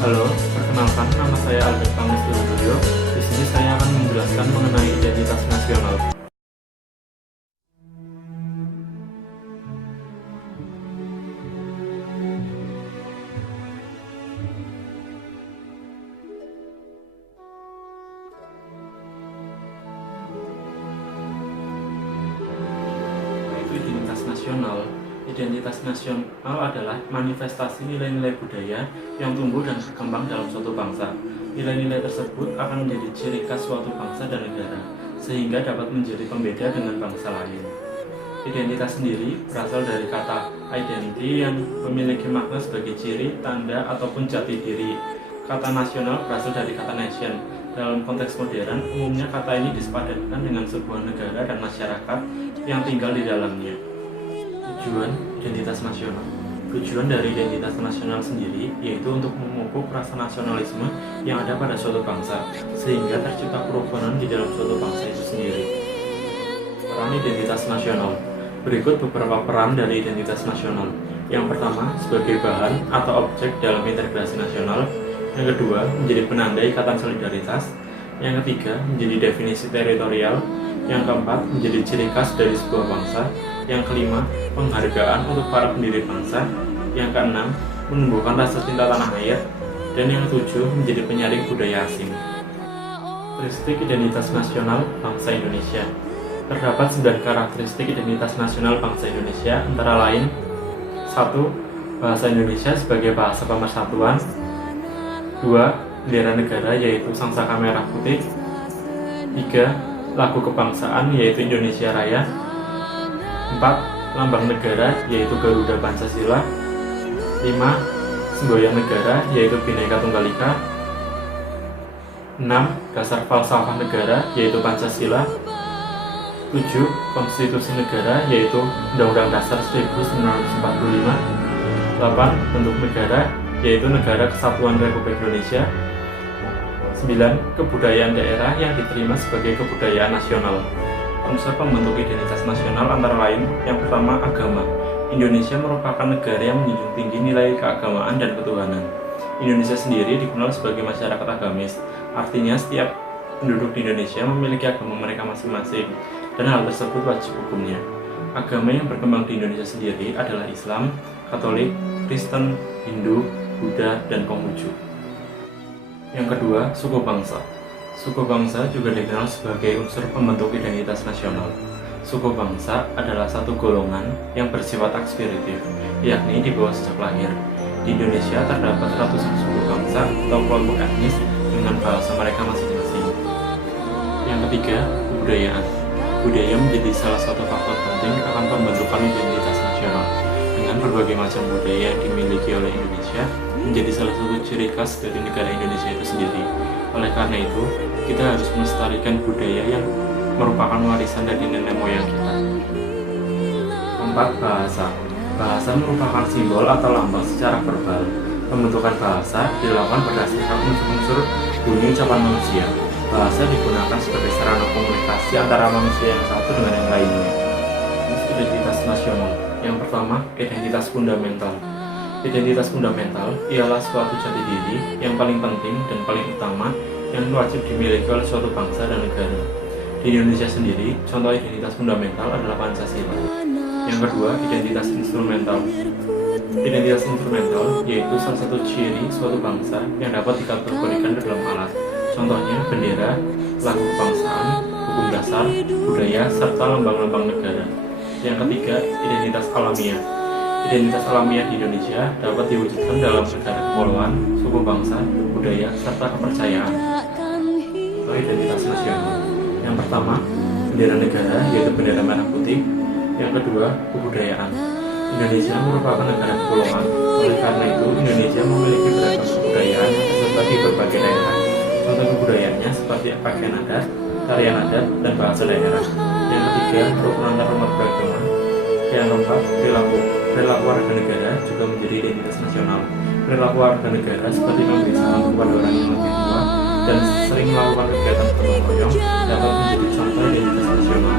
Halo, perkenalkan nama saya Albert Pangmistudio. Di sini saya akan menjelaskan mengenai identitas nasional. Yaitu identitas nasional. Identitas nasional adalah manifestasi nilai-nilai budaya yang tumbuh dan berkembang dalam suatu bangsa. Nilai-nilai tersebut akan menjadi ciri khas suatu bangsa dan negara, sehingga dapat menjadi pembeda dengan bangsa lain. Identitas sendiri berasal dari kata identity yang memiliki makna sebagai ciri, tanda, ataupun jati diri. Kata nasional berasal dari kata nation. Dalam konteks modern, umumnya kata ini disepadankan dengan sebuah negara dan masyarakat yang tinggal di dalamnya. Tujuan identitas nasional. Tujuan dari identitas nasional sendiri yaitu untuk memupuk rasa nasionalisme yang ada pada suatu bangsa, sehingga tercipta kerukunan di dalam suatu bangsa itu sendiri. Peran identitas nasional. Berikut beberapa peran dari identitas nasional. Yang pertama, sebagai bahan atau objek dalam integrasi nasional. Yang kedua, menjadi penanda ikatan solidaritas. Yang ketiga, menjadi definisi teritorial. Yang keempat, menjadi ciri khas dari sebuah bangsa. Yang kelima, penghargaan untuk para pendiri bangsa. Yang keenam, menumbuhkan rasa cinta tanah air. Dan yang ketujuh, menjadi penyaring budaya asing. Karakteristik identitas nasional bangsa Indonesia. Terdapat 9 karakteristik identitas nasional bangsa Indonesia, antara lain: 1. Bahasa Indonesia sebagai bahasa pemersatuan. 2. Bendera negara yaitu sangsaka merah putih. 3. Lagu kebangsaan yaitu Indonesia Raya. 4. Lambang negara yaitu Garuda Pancasila. 5. Semboyan negara yaitu Bhinneka Tunggal Ika. 6. Dasar falsafah negara yaitu Pancasila. 7. Konstitusi negara yaitu Undang-Undang Dasar 1945. 8. Bentuk negara yaitu Negara Kesatuan Republik Indonesia. 9. Kebudayaan daerah yang diterima sebagai kebudayaan nasional. Unsur pembentuk identitas nasional antara lain: yang pertama, agama. Indonesia merupakan negara yang menjunjung tinggi nilai keagamaan dan ketuhanan. Indonesia sendiri dikenal sebagai masyarakat agamis, artinya setiap penduduk di Indonesia memiliki agama mereka masing-masing, dan hal tersebut wajib hukumnya. Agama yang berkembang di Indonesia sendiri adalah Islam, Katolik, Kristen, Hindu, Buddha, dan Konghucu. Yang kedua, suku bangsa. Suku bangsa juga dikenal sebagai unsur pembentuk identitas nasional. Suku bangsa adalah satu golongan yang bersifat eksperitif, yakni dibawa sejak lahir. Di Indonesia terdapat ratusan suku bangsa atau kelompok etnis dengan bahasa mereka masing-masing. Yang ketiga, kebudayaan. Budaya menjadi salah satu faktor penting akan pembentukan identitas nasional. Dengan berbagai macam budaya yang dimiliki oleh Indonesia, menjadi salah satu ciri khas dari negara Indonesia itu sendiri. Oleh karena itu, kita harus melestarikan budaya yang merupakan warisan dari nenek moyang kita. 4. Bahasa. Bahasa merupakan simbol atau lambang secara verbal. Pembentukan bahasa dilakukan berdasarkan unsur-unsur bunyi ucapan manusia. Bahasa digunakan sebagai sarana komunikasi antara manusia yang satu dengan yang lainnya. Identitas nasional. Yang pertama, identitas fundamental. Identitas fundamental ialah suatu jati diri yang paling penting dan paling utama yang wajib dimiliki oleh suatu bangsa dan negara. Di Indonesia sendiri, contoh identitas fundamental adalah Pancasila. Yang kedua, identitas instrumental. Identitas instrumental yaitu salah satu ciri suatu bangsa yang dapat dikategorikan ke dalam alat. Contohnya bendera, lagu kebangsaan, hukum dasar, budaya, serta lambang-lambang negara. Yang ketiga, identitas alamiah. Identitas alamiah di Indonesia dapat diwujudkan dalam negara kepulauan, suku bangsa, budaya, serta kepercayaan. Identitas nasional. Yang pertama, bendera negara yaitu bendera merah putih. Yang kedua, kebudayaan. Indonesia merupakan negara kepulauan. Oleh karena itu, Indonesia memiliki beragam kebudayaan yang tersebar di berbagai daerah. Contoh kebudayaannya seperti pakaian adat, tarian adat, dan bahasa daerah. Yang ketiga, rukun antar umat beragama. Yang keempat, perilaku warga negara juga menjadi identitas nasional. Perilaku warga negara seperti memberi salam kepada orang yang lebih tua dan sering melakukan kegiatan gotong royong dapat menjadi contoh identitas nasional.